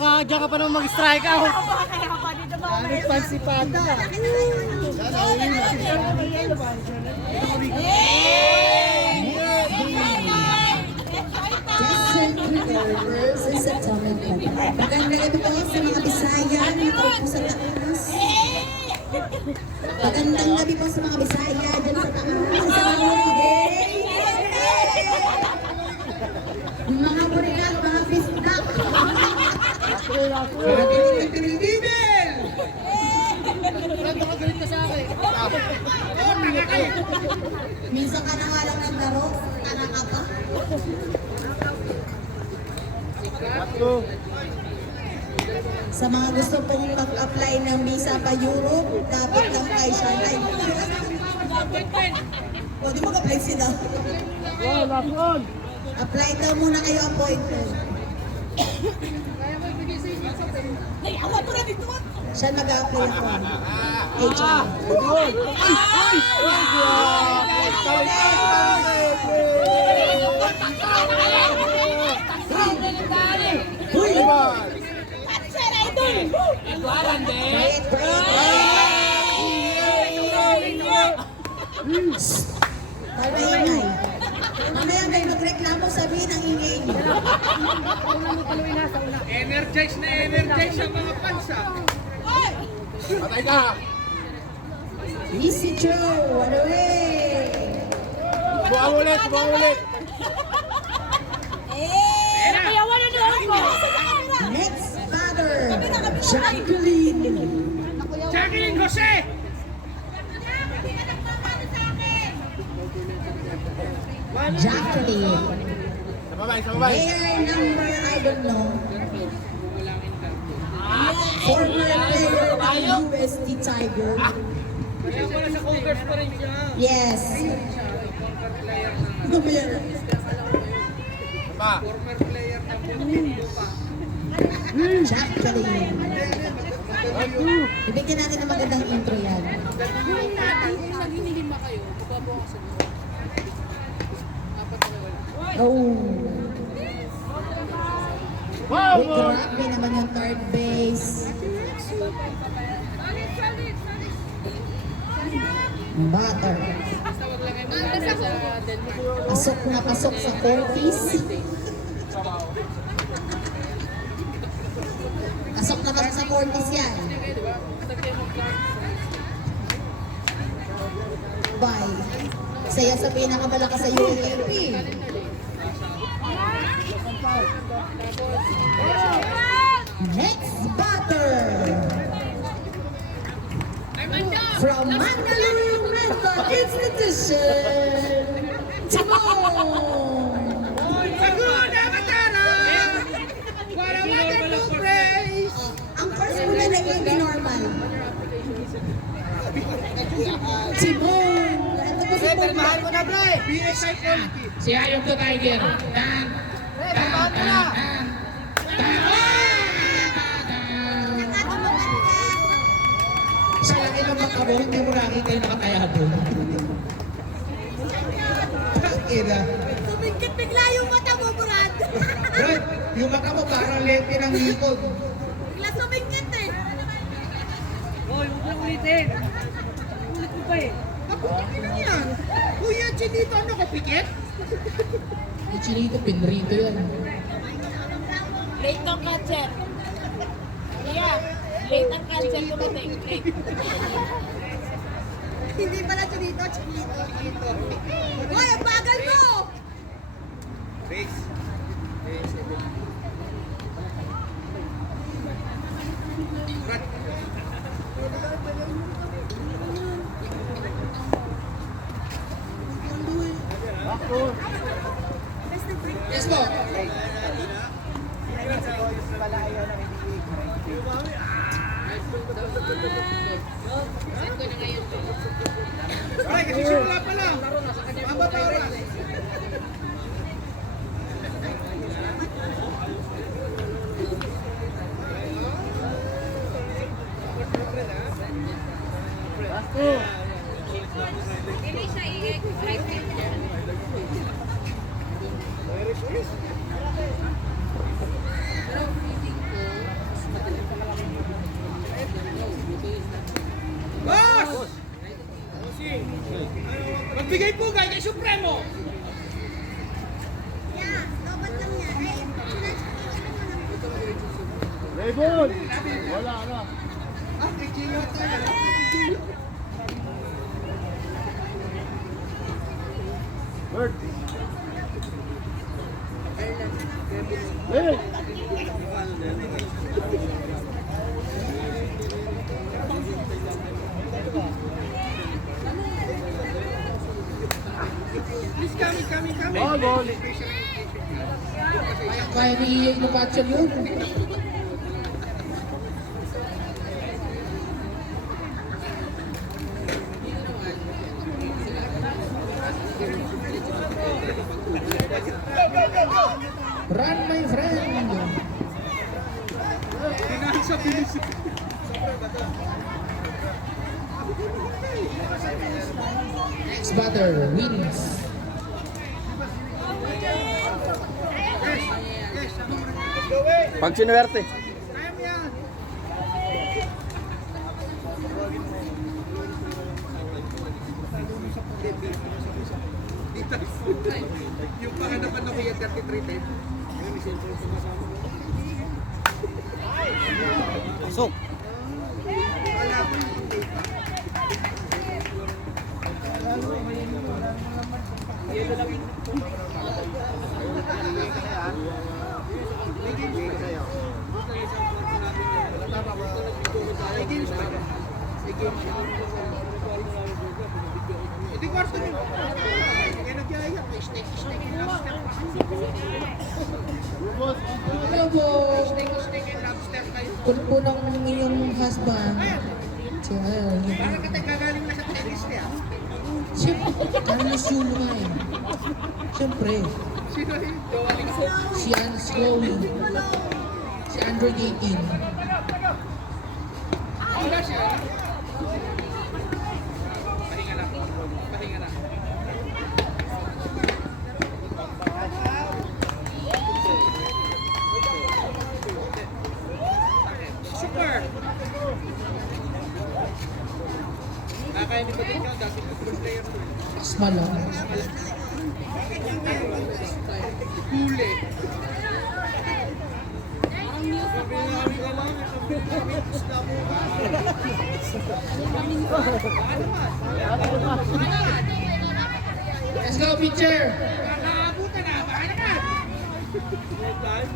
baka dyan ka pa naman mag-strike out. Kaya ka pa dito ba? Ano pa si Panda? Versus Atomic Heart. Magandang gabi po sa mga Bisaya na po sa taas. Magandang gabi po sa mga Bisaya dyan sa taas. Sa mga holiday. Mga burigat, mga fisdak. Galit ka sa akin. Minsan ka na nga lang naglaro. Tanga ka pa. Sa mga gusto pong mag-apply ng visa pa Europe, dapat lang kay Shanghai. O, di mag-apply sila. Wow, last on. Apply daw muna kayo appointment. Ay, awan mo na dito. Siya mag-apply ako. HR. Uy! Sir, idol! Wait, Ay, maingay. Mamaya may magreklamo, sabihin ang ingay niyo. Energize na energize ang mga fans ah. Patay ka! Easy Joe, what away? Buang ulit, buang ulit! Kaya wala doon ko. Next batter, Jacqueline. Jacqueline Jose! Jacqueline. Sa babay, sa babay! Player number, I don't know. Former player ng UST Tiger. Kaya pala sa Conquers pa rin siya. Yes. Ano ba yan? Pa! Former player ng Bumbo pa. Jacqueline. Ibigyan natin ng magandang intro yan. Oh. Wow! Uy, grabe naman yung third base. Butter. Pasok na pasok sa Cortis. Pasok na pasok sa Cortis yan. Bye. Saya sa pinakamalakas sa UAP. Next batter. From Mandaluyong Mental Institution, Timon! Saguna Matara! Para water to praise! Ang first muna naging normal. Timon! Ito po si Timon. Mahal mo na, pre! BSI quality. Si Ayong to Tiger. Dan. Mahal mo na! Sa laki ng makabo, hindi mo nakita yung nakataya doon. Ina. Tumingkit bigla yung mata mo, Brad. Brad, yung mata mo parang lente ng likod. Bigla sumingkit eh. Hoy, huwag na ulitin. Ulit mo pa eh. Nakutin lang yan. Kuya Chinito, ano ka, pikit? Yung chinito, pinrito yan. Late ng cancer. Yeah, late ang cancer dumating. Hindi pala chinito, chinito. Hoy, ang bagal mo! Race. Yes, po. Ay, kasi simula pa lang. Mababa oras. Hindi siya i-exercise. Pero feeling ko, Ibon! Wala na. Ah, kay Gio tayo. Bird. Hey! Please kami. Ball. Kaya ni EA na Patson yun. Run, my friend! Pinasa bilis. Next batter wins. Pag sinuwerte. Kaya mo yan. Yung panganapan na kuya 3310. Pasok. Wala ko yung data. Hindi kwarto nyo. Kaya nagyaya. Steak and lobster. Hello po! Steak and lobster kayo. Kung po ng iyong husband. So, ayun. Parang katay gagaling na sa tennis niya. Siyempre, Carlos Yulo nga eh. Siyempre, Sino rin? si Chloe. Si Android 18. Wala siya. Pahinga lang. Pahinga lang. Super! Kaya hindi ba din ka? Dati football player to. Asma lang. Huli. Let's go, pitcher! Nakakabutan na. Baka naman.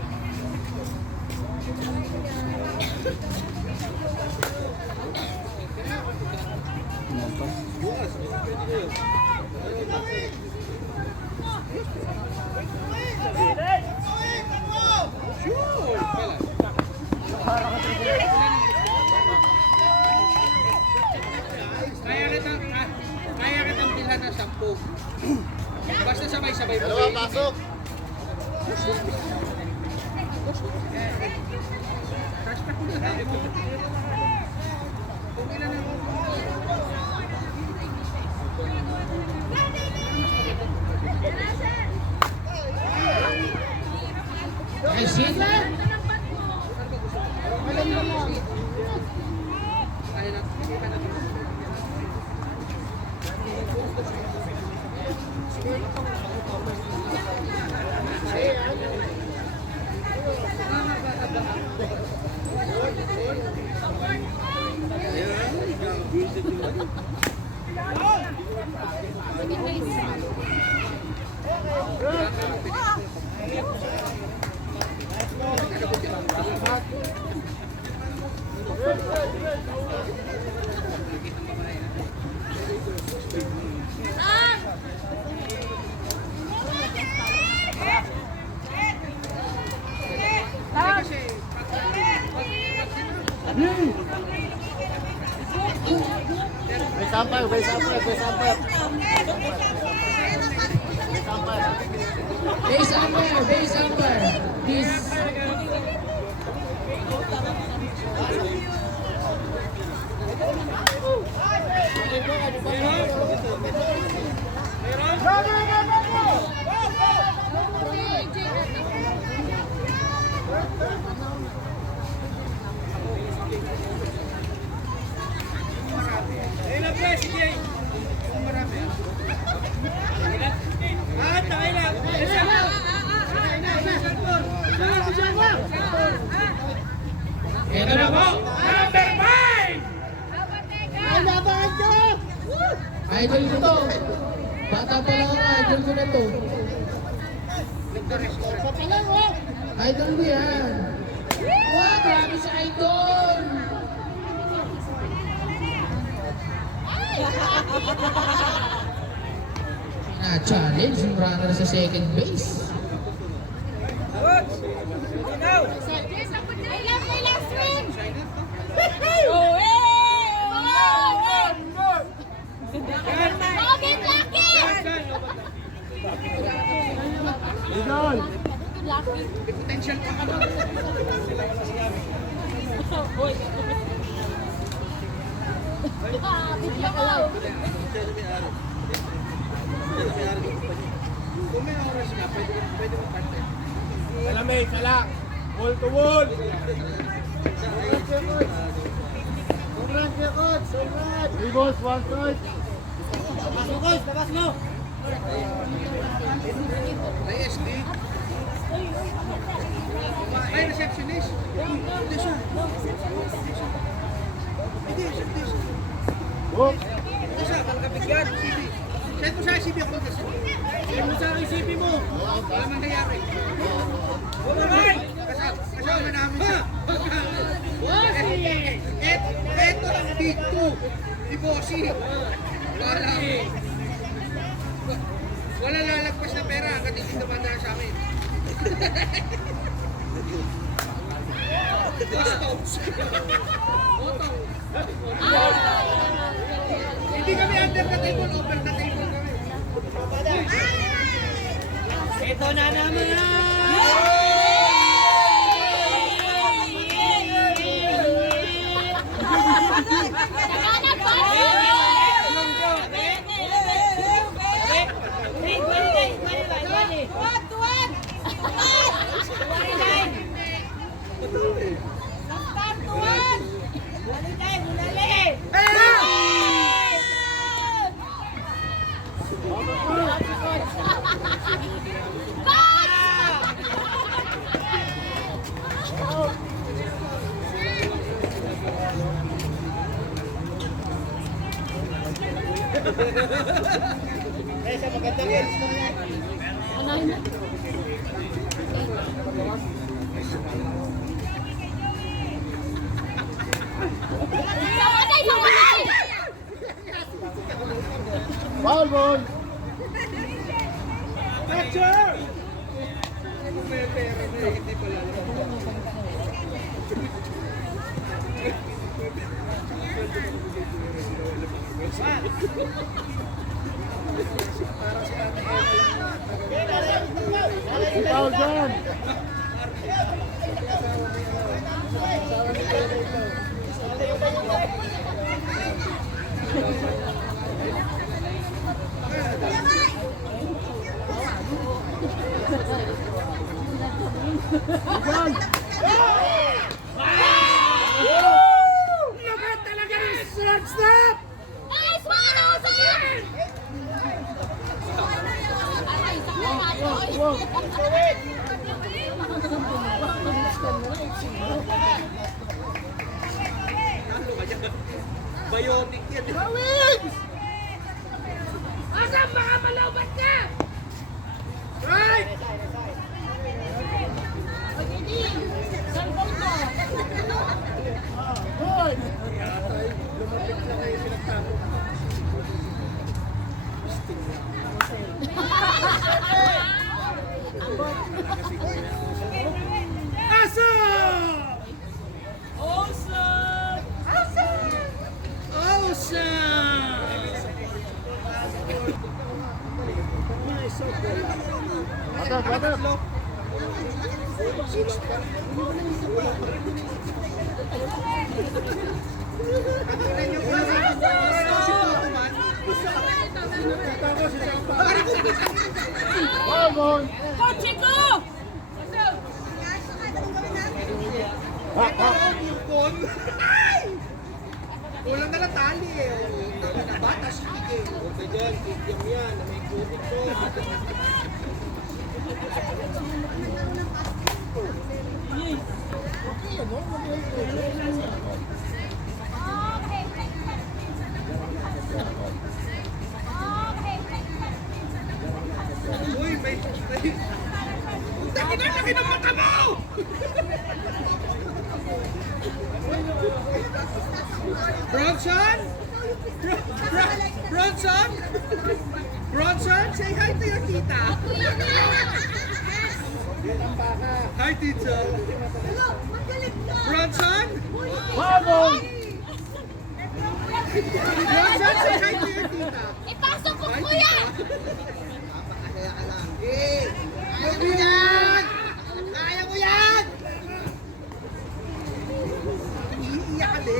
Kaya kitang bilhan ng 10. Basta sabay-sabay mo. Dalawa, pasok. Kung ilan ang Nice hit! kaya natin, hindi pa natin. Base umpire. Base umpire! Please. Ito na po, number 5! Idol ko to. Bata pa lang ako, idol ko na to. Idol ko yan. Wow, grabe si Idol! Na-challenge yung runner sa second base. Potential pa ka ba? Kung may oras ka, pwede mo parte. Malamig, salak. Wall to wall. Three balls, one strike. Labas mo. May SD. May receptionist. Hindi siya. Hindi siya. Walk. Hindi siya. Kalkabigyan. CB. Send mo sa CB ako mag-send. Send mo sa CB mo. Wala mangyayari. Bumabay! Kasama namin siya. Eto lang dito. Si Bossy. Wala lalagpas na pera hanggang hindi dumanda sa amin. Hindi kami under the table, over the table kami. Ito na naman! Foul ball. Catcher! May pera na hindi pala. Foul dyan. Lagat talaga ng shortstop! Nice one, Ozan! Biotic yan. Ozan, baka malawbat ka! Right! Batak. Foul ball. Kulang na lang tali eh. Nabatas yung eh. Okay dyan, kikiam yan. May kubig ko. Uy, may... Takin na, laki ng mata mo! Bronson? Bronson? Bronson, say hi to your tita. Hi, tita. Bronson? Foul ball! Bronson, say hi to your tita. Ipasok ko, Hi, kuya! tita. Kaya ka lang. Kaya mo yan! Kaya mo yan! Iiyak ka din.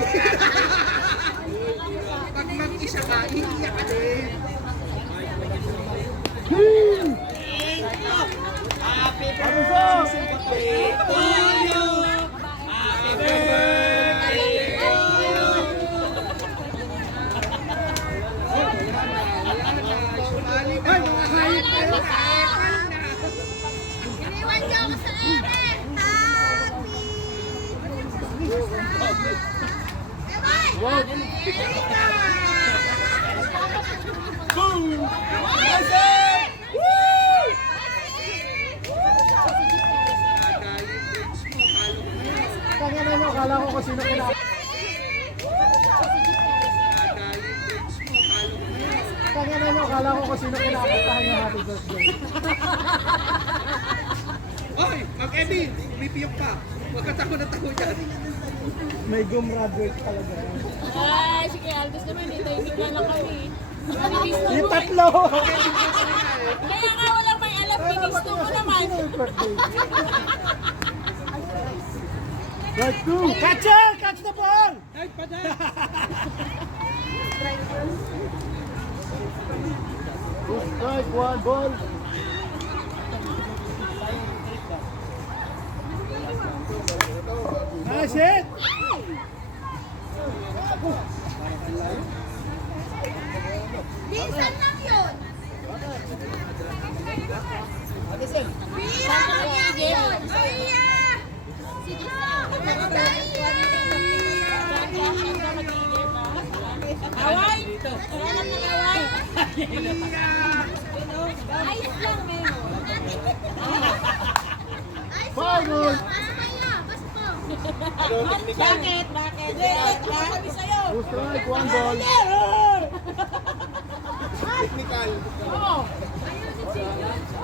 Pag mag-isa ka, iiyak ka din. Sumali ka, mga hayop kayo. Iniwan niyo ako sa ere! Happy! Tangina nyo, akala ko kung sino kinakabahan. Tangina nyo, akala ko kung sino kinakabahan niya happy birthday. Oy, mag-Eddie, umipiyok pa. Huwag ka tako na tako dyan. May gumraduate talaga. Ay, sige, Aldous naman, tahimik na lang kami. Manilis Yung tatlo! Kaya nga walang may alam, pinisto mo naman. Birthday. Right two! Catcher! Catch the ball! Ay, pada! Two strike, one ball. Nice hit! Minsan lang yun! Bira lang yan yun! Bira! Away! Karanap ng away. Ayos lang, Memo. Foul ball! Bakit? Bakit? Kami sa'yo. Two strike, one ball.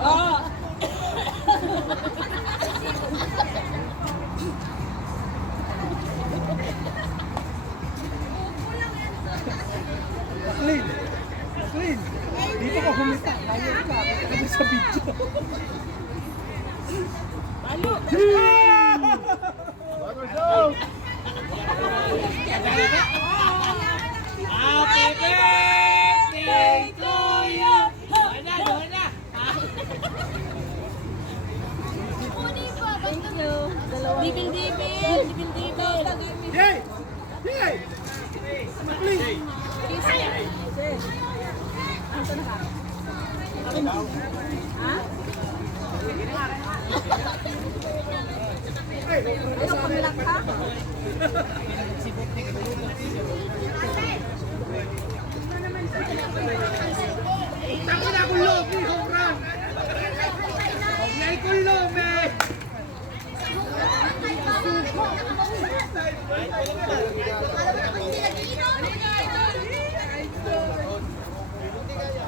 Oo. Clean! Clean! Dito ka humita. Kaya ka. Kaya sa video. Palo. Runners out! Happy birthday to you. Thank you. Dipil-dipil. Dipil-dipil. Yay! Yay! Clean! Tako na akong lobi, home run! Yay ko lobi!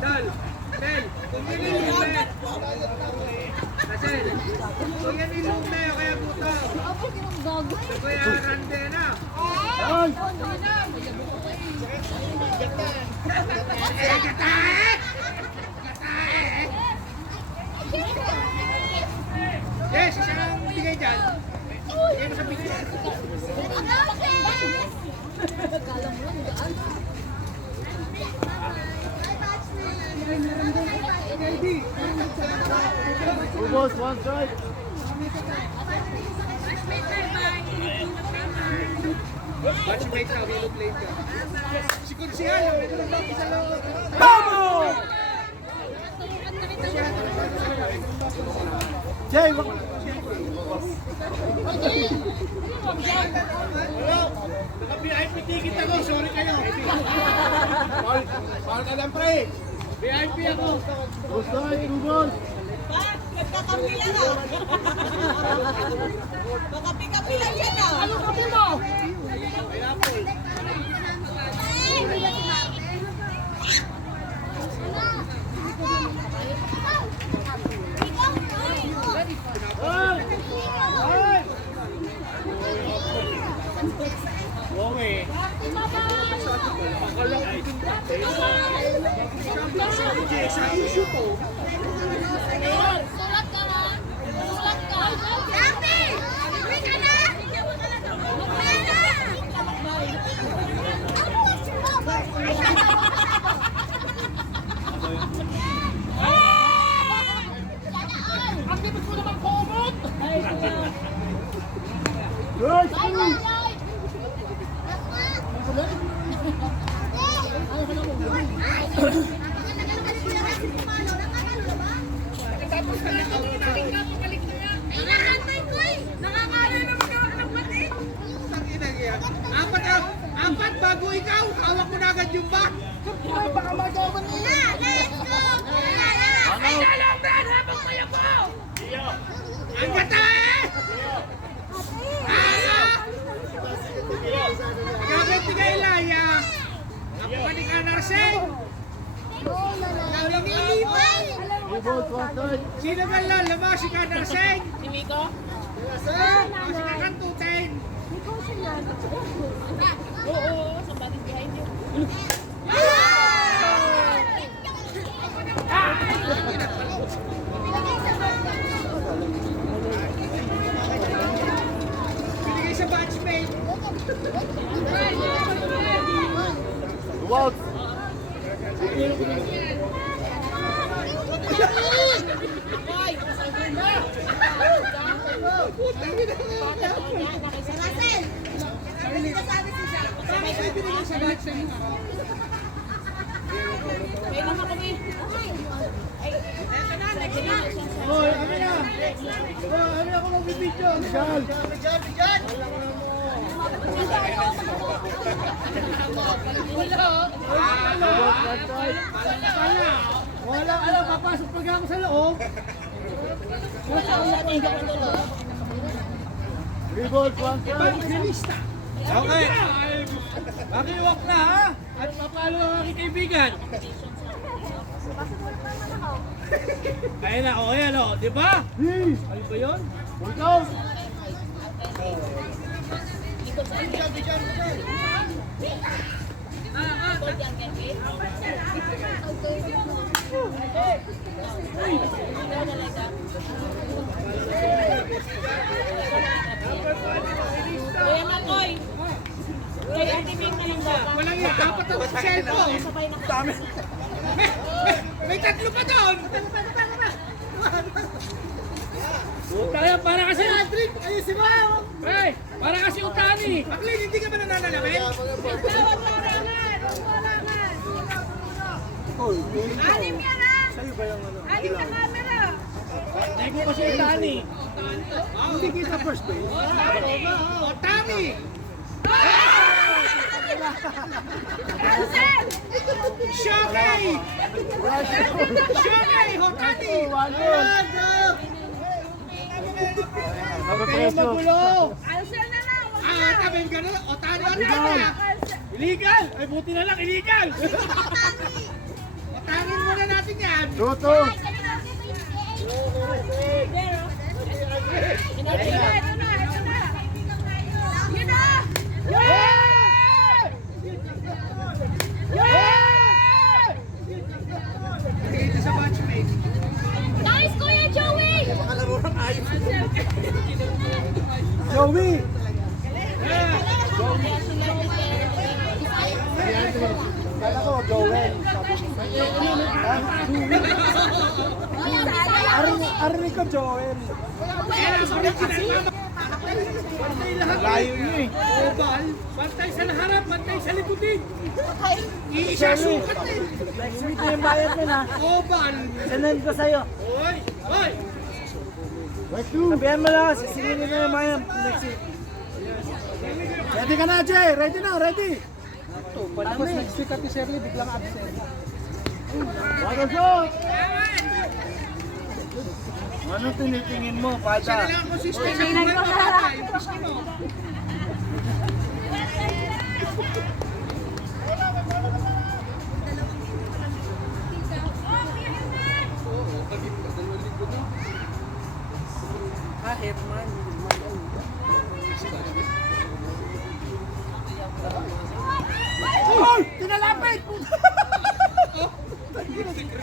Dal, Bel, kung yan ilume. Kasel, kung yan ilume, kaya puto. Kaya rande na. Ay! Yes, isa lang bigay dyan. Bigay mo sa bigyan. Two balls, one strike. Matchmate na, we look late ka. Si Kunsihal, may nalagay sa loob. Vamos! Jay, Naka-VIP ticket ako, sorry kayo. Paul ka lang, pre. VIP ako. Gusto ay Google. Nagkakampi lang ah. Makapi-kapi lang yan ah. Ano kape mo? Wowe. Sulat ka ha? Sulat ka. Dati! Uwi ka na! Uwi na! Ang libot ko naman kumot! Good. Inaantay ko eh! Nakakala naman ako ng pati! Apat bago ikaw, hawak mo na agad yung bag. Baka magawan nila! Let's go! Ay, dalang brad, habang kayo ko! Ang gata eh! Gaganti kay Laya. Ako ka ni Kanarseng. Sino ka lalabas? Si Kanarseng. Si Miko? O si Kakantutin. Oo, somebody's behind you. Binigay sa batchmate. Wow. Hoy! Russell! Sinasabi siya. Binigay sa batchmate. May naman kami. Hoy, kami na. Kami ako magbibidyo. Michelle. Wala alam, papasok pag ako sa loob. Revolt, one Ibang finalista. Okay. Makiwak na ha. At mapalo ang aking kaibigan. Ayun na, o yan o. Di ba? Ayun ba yun? Ikaw. Kuya Makoy! Kay Ate Ming na lang daw. Walang yan. Apat ang cellphone. Sabay na. Dami. May tatlo pa doon. Kaya para kasi Patrick, ayusin mo. Hey, para kasi utani. Paklin, hindi ka ba nananalamin? Alim yan ah! Alim na camera! Hindi ko kasi utani. Hindi kita first base. Utani. Russell! Shokey. Shokey, Hotani. Magulo. Russell na lang! Tabi ka na. Otani, Otani. Illegal. Ay, buti na lang, illegal. Otangin muna natin yan. Tuto. Ito na! Ito na! Yun na! Ito sa batchmate. Nice, Kuya Joey! Joey. Kala ko, Joel. Arinig ko, Joel. Layo niyo eh. Oval, bantay sa harap, bantay sa likutin. Iisa sukat eh. Next week na yung bayad nun ha. Oval. Sinend ko sa'yo. Hoy, hoy. Sabihan mo lang, sisingin na yung Maya. Next week. Ready ka na, Jay. Ready na, ready. Tapos next week at Shirley, biglang absent. Water shot! Ano tinitingin mo, Pada? Kailangan mo system sa buhay mo, Papa. Yung piski mo. Herman. Hoy! Tinalapit!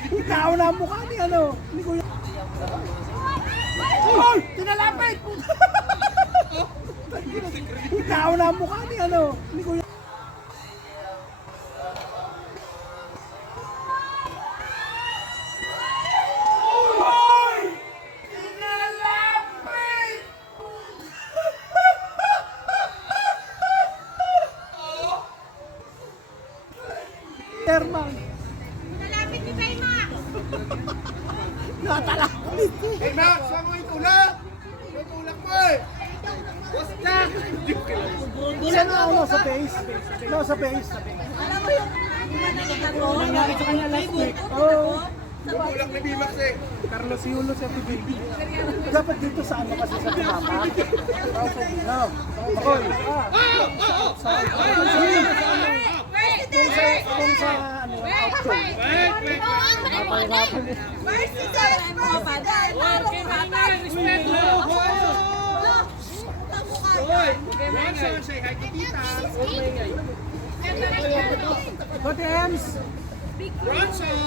Ikaw na ang mukha ni ano? Ni Kuya. Hoy! Tinalapit! Ikaw na ang mukha ni ano? Ni Kuya. Herman. Nalapit ni Bayma! Natalapit. Hey Max, saan mo yung tulak? Yung tulak mo eh! Basta! Isa na ako sa base. No, sa base. Alam mo yung Nangyari sa kanya last week. Oo. Yung tulak ni B-Max eh! Carlos Yulo sa TV. Dapat dito sa ano kasi sa Pinapa. No. Makoy. Kung sa ano, outdoor. Hoy! Ronson, say hi to tita. Go to Ems. Ronson!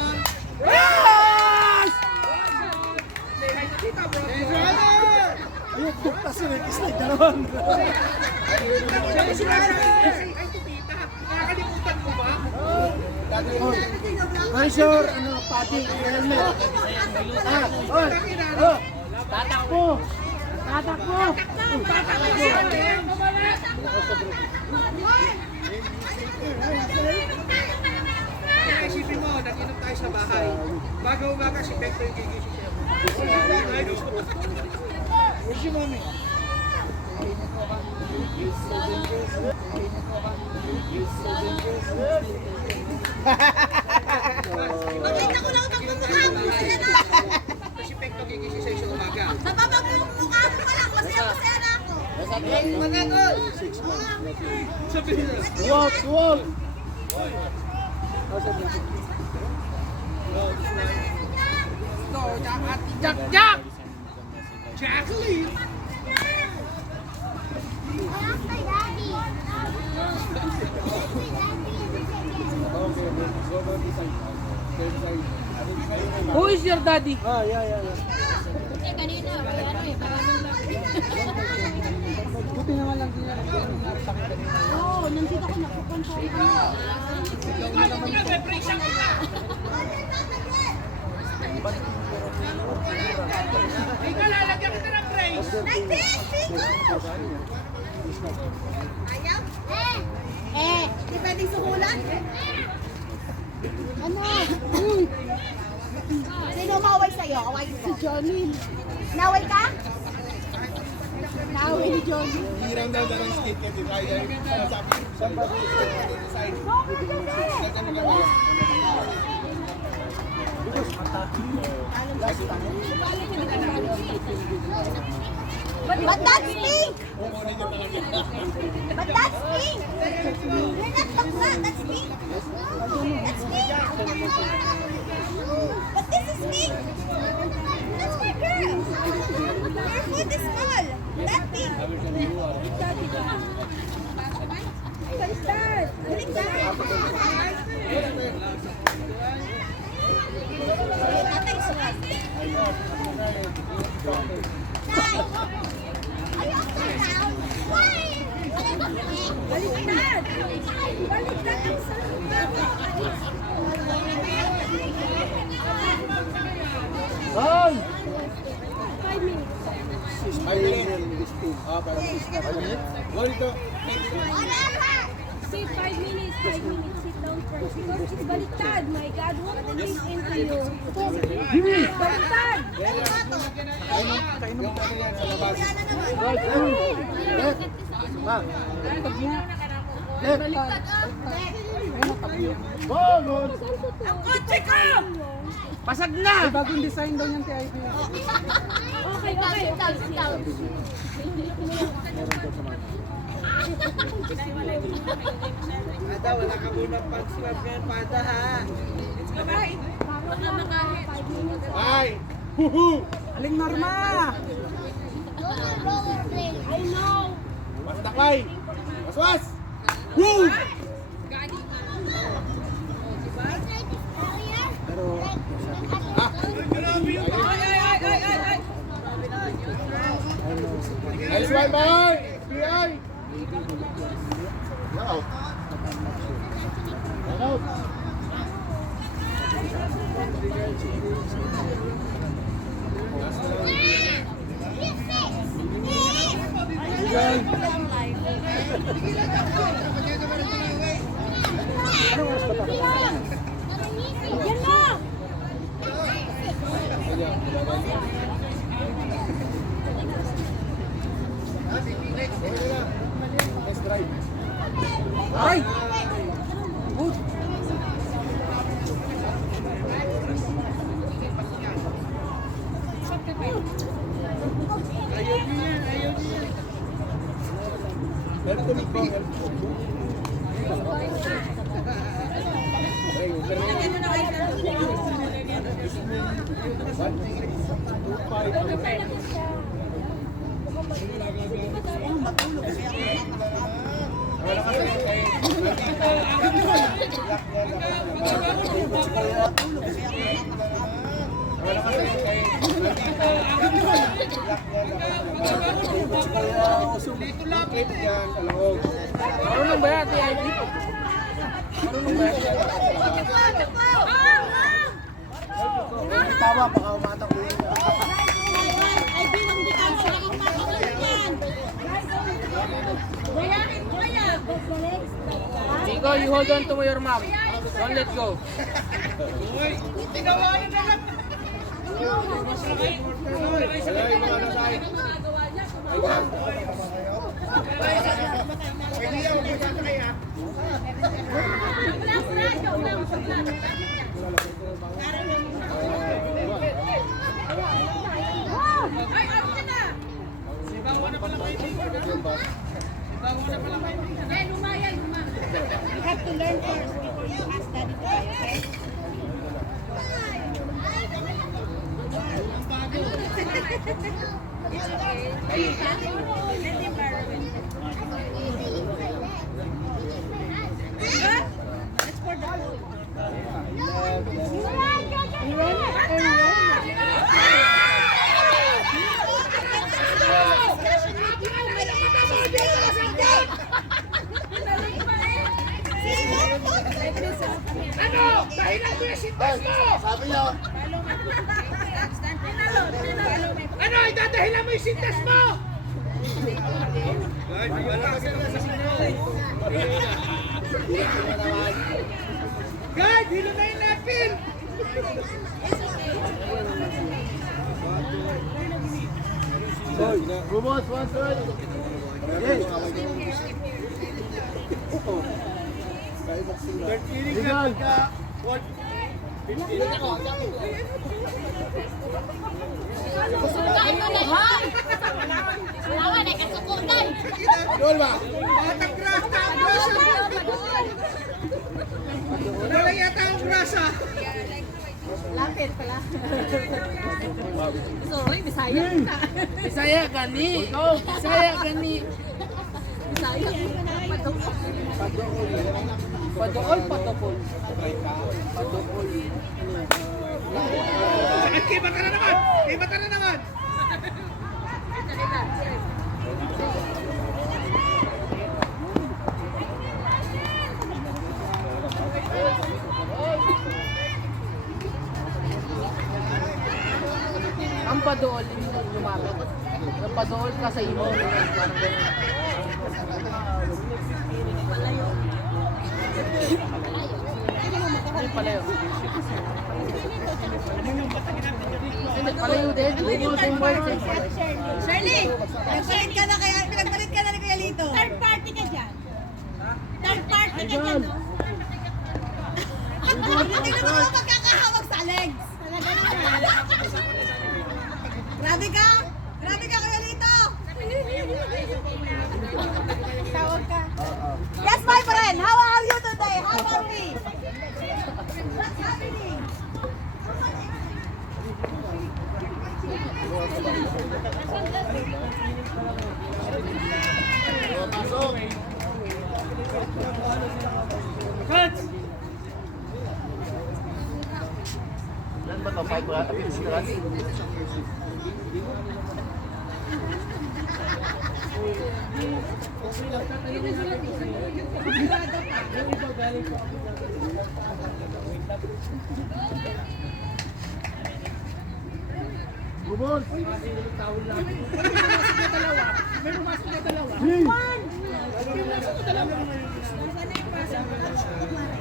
Yes! Say hi to tita, bro. Ayun, bukta si Ricky Slide na naman. Siya yung sinasabi, say hi to tita. Nakakalimutan mo ba? Pressure, ano, padding, helmet. Tatakbo. Tatakbo. Kaya isipin mo, nag-inom tayo sa bahay. Bago umaga, si Vector yung gigising siya. Where's si mommy? Makita ko lang ang pagmumukha mo. Masaya na ako. Si Vector gigising siya sa umaga. Napapagmumukha mo pa lang. Masaya-masaya na ako. Sabi nila, Walk, walk. Jack! Jacqueline! Who is your daddy? Yeah. Eh, kanina. Ano eh. Buti naman lang din na nangyari sa akin kanina. Oo, nandito ko napupunta. Ikaw lalagyan kita ng praise! Like this! Pico! Ayaw? Di pwedeng suhulan? Ano? Sino maway sa'yo? Away mo? Si Johnny. Naway ka? Naway ni Johnny. Hirang daw ng skate ka, di ba? Yan yung sabi. Side. But that's pink! But that's pink! You're not bakla, that's pink! That's pink! But this is pink! That's my girl! Your foot is small! That pink! Baliktad! Baliktad! Tatay sulat! Tay! Are you upside down? Why? Baliktad! Baliktad ang Hoy! 5 minutes. Ay, yun. Parang go dito. Whatever! Say 5 minutes, 5 minutes. Sit down first. Because it's baliktad. My God, what will this into you? Baliktad! Kainom tayo yan sa labas. Gol! Ang kotse ko! Pasag na! Bagong design daw niyan kay Ivy. Okay, okay, okay. Sit down. Pada, wala ka munang pag-swap ngayon, Pada, ha? Ay! Huhu! Aling Norma! I know. Basta kay! Waswas! Woo! Nice one, boy! FBI! Out. Out. Yan na! Let's drive. Ay! Meron to big bang. Clip yan sa loob. Marunong ba yan, Ate Ivy? Marunong ba yan? Tawa, baka umatang uwi. Ay, binundikan sila kung makakalitan. Chico, you hold on to your mom. Don't let go. Wala yung mga nasay. You have to learn first before you ask daddy to buy, okay? Let's pour the food. Ano? Dahilan mo yung sintas mo! Sabi niya, Ano? Idadahilan mo yung sintas mo! God, hilo na yung lapin! Bumos, one third. Legal. Susugain mo na yan! Lawan ay kasukunan! Doon ba? Batang grasa, ang grasa! Wala yata ang grasa! Lapit pala. Sorry, Bisaya ka. Bisaya gani. Bisaya gani. Bisaya. Padool, padool. At kay bata na naman! Kay bata na naman! Ang padool, yung lumapit. Ang padool ka sa imo. Parang ganun. Shirley, nagpalit ka na kaya, pinagpalit ka na ni Kuya Lito. Third party ka dyan. Third party ka dyan, no? Hindi na mo magkakahawag sa legs. Grabe ka! Grabe ka, Kuya Lito! Tawag ka. Yes, my friend! How are you today? How are we? What's happening?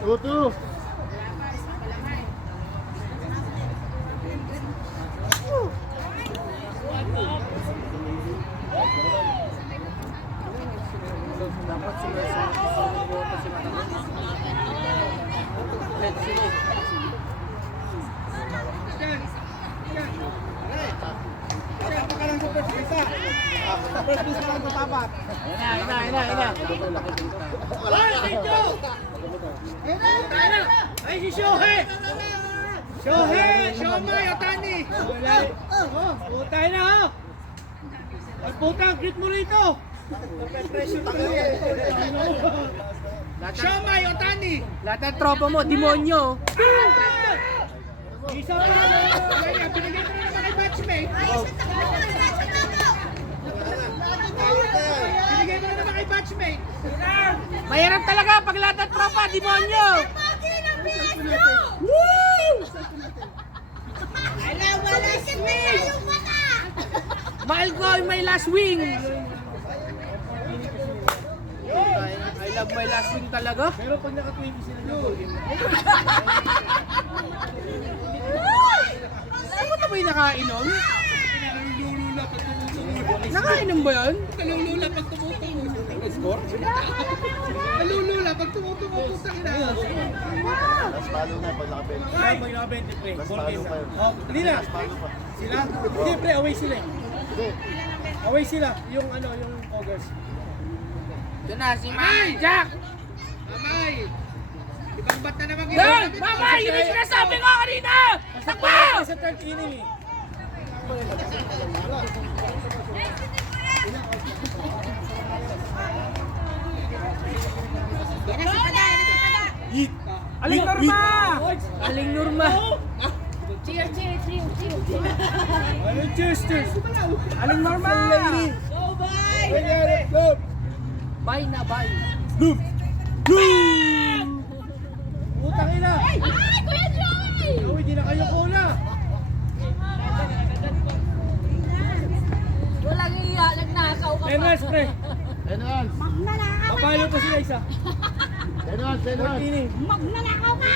Tutu. Tapa ka lang sa first base, ha? First base ka lang sa tapat. Ay, si Shohei! Shomai, Otani! Putay na, ha? Ay, putang, crit mo rito! Shomai, Otani! Lahat ng tropa mo, demonyo. Isa pa! Kaya, binigyan ko na naman kay batchmate. Binigyan ko na naman kay batchmate. Mahirap talaga pag lahat ng tropa, demonyo. Alam, wala si May! Mahal ko yung may last wing. I love my last wing talaga. Pero pag naka-20 sila doon, Ano na ba yung nakainom? nalulula pag tumutungo. Nakainom ba yun? Nalulula pag tumutungo. Score? Nalulula pag tumutungo. Putang ina. Palo na pag nakabenta. Ay, may naka-20 pre. Mas Ball palo game pa na. yun. Oh, hindi na. Palo pa. Sila? Hindi pre, away sila eh. Hindi. Away sila. Yung ano, yung August. Yun na, si Mamay Jack. Mamay! Ibang bat na naman Doon! Mamay! Yun yung sinasabi ko kanina! Takbo! Sa third inning eh. Aling Norma! Aling Norma! Cheers, cheers, cheers, cheers. Ano, cheers, cheers. Aling Norma! Go, bye! Bye na, bye. Putang ina. Ay, Kuya Joey! Oh, hindi na kayo cola. Walang iya, nagnakaw ka pa. Enrance, pre. Enhance! Magnanakaw ka! Papalo pa sila isa. Enhance! Fourth Enhance! inning. Magnanakaw ka!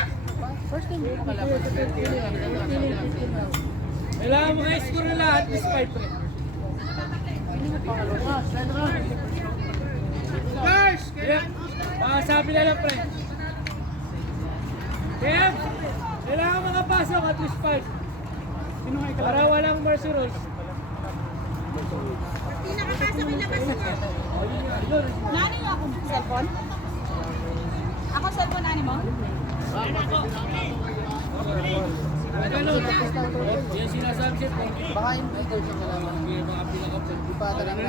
Kailangan mo i-score na lahat. This 5, pre. First! Kaya, sabi na lang, pre. Kaya, kailangan makapasok at least 5. Para walang mercy rules. Hindi nakapasok yung labas niya. Nani nga ako cellphone? Ako cellphone nani mo? Ganun. Yan sinasabi siya. Baka hindi daw siya kalaman. Mga pinaka-pre. Di pa talaga.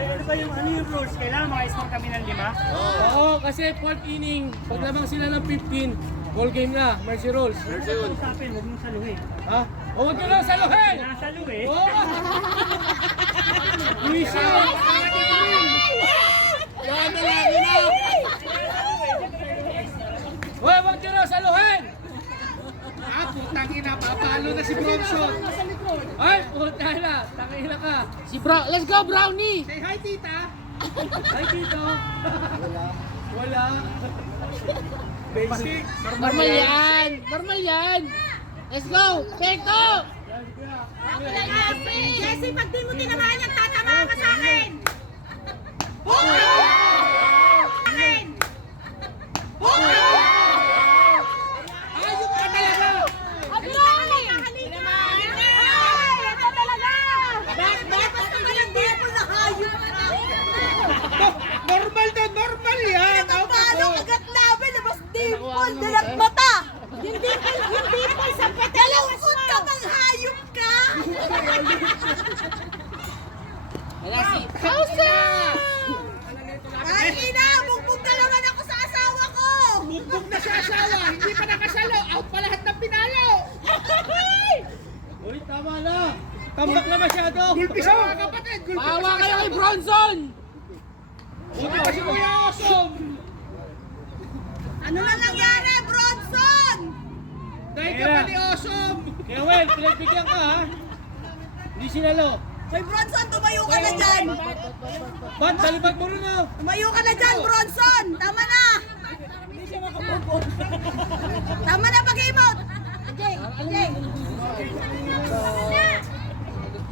Ano ba yung rules? Kailangan maka-score kami ng 5? Oo, kasi 4th inning, pag lamang sila ng 15, ball game na, mercy rules. Usapin, huwag mong saluhin. Ha? O wag nyo lang saluhin! Nasalo eh. Oo! Luisa! Yan na lang, yun na! Hoy, wag nyo lang saluhin! Ah, putang ina, papalo na si Bronson! Ay, putang ina, tangina ka! Si let's go, Brownie! Say hi, tita! Hi, tito! Wala. Basic. Normal yan! Normal yan! Let's go! Pekto! Jessie, pag di mo tinamaan yan, tatamaan ka sa akin! Ayok ka talaga! Abay! Ito talaga! Basta ka lang dito na hayop ka! Normal na, normal yan! Paano kagat namin? Labas dimple, dalag mata! Yung dimple sa pete! Dalawkot ka bang hayop ka! Ay, ina! Bugbog na naman ako sa asawa ko! Bugbog na sa asawa, hindi pa nakasalo, out pa lahat ng pinalo! Uy, tama na. Tambak na masyado. Gulpi sa mga kapatid! Gulpi Bawa kayo kay Bronson. Buti pa si Kuya Osom! Ano na nangyari, Bronson? Dahil ka pa ni Osom! Kaya Well, pinagbigyan ka ha. Hindi sinalo. Hoy, Bronson, tumayo ka na dyan! Ba't? Talibag mo rin ah. Tumayo ka na dyan, Bronson! Tama na! Tama na, pag-emote! Jay!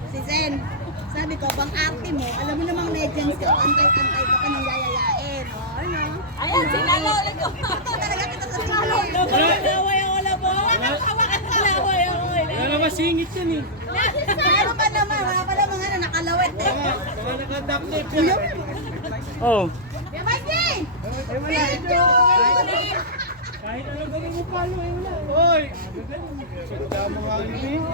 Si Zen, sabi ko, bang arte mo, alam mo namang legends ka, antay-antay ka nang yayayain. O, ano? Ayan, sinalo ulit ko. Ito talaga kita sa sinalo. Naway ako na po. Hawakan sa laway ako. Wala naman singit yan eh. Pero pa naman, wala pa naman nga na nakalawit eh. Baka naka-duct tape yan. Oh. Mikey! Thank you! Kahit ano gawin mo palo eh wala. Oy! Sanda mo nga yun eh.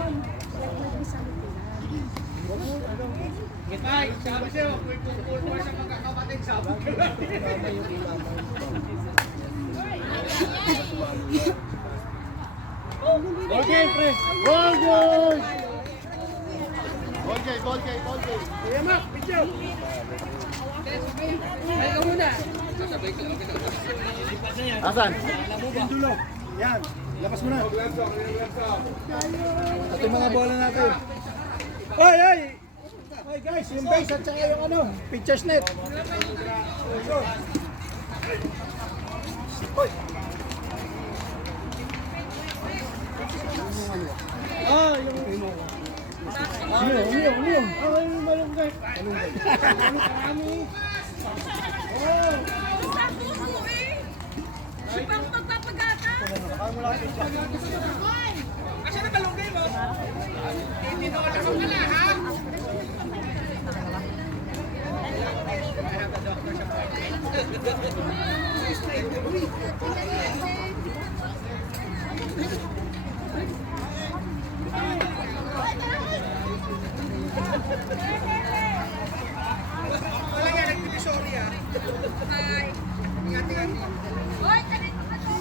Ay, sabi sa'yo, may pupul mo sa magkakapatid, sabi ka lang. Okay, pre. Ball goal! Kuya Mac, picture! Asan? Yung dulo. Yan. Lapas mo na. At yung mga bola natin. Oy, oy! Oy guys, yung base at saka yung ano, pitcher's net. Oy! Ah, yung... Umiyo. Ah, yung malunggay. Malunggay. Marami. Oh! Ibang pagpapagata! Kasi nakalunggay mo? Hindi na wala kang pala, ha? Wala yan, nagpipisorry, ha? Hoy, kanito ka to?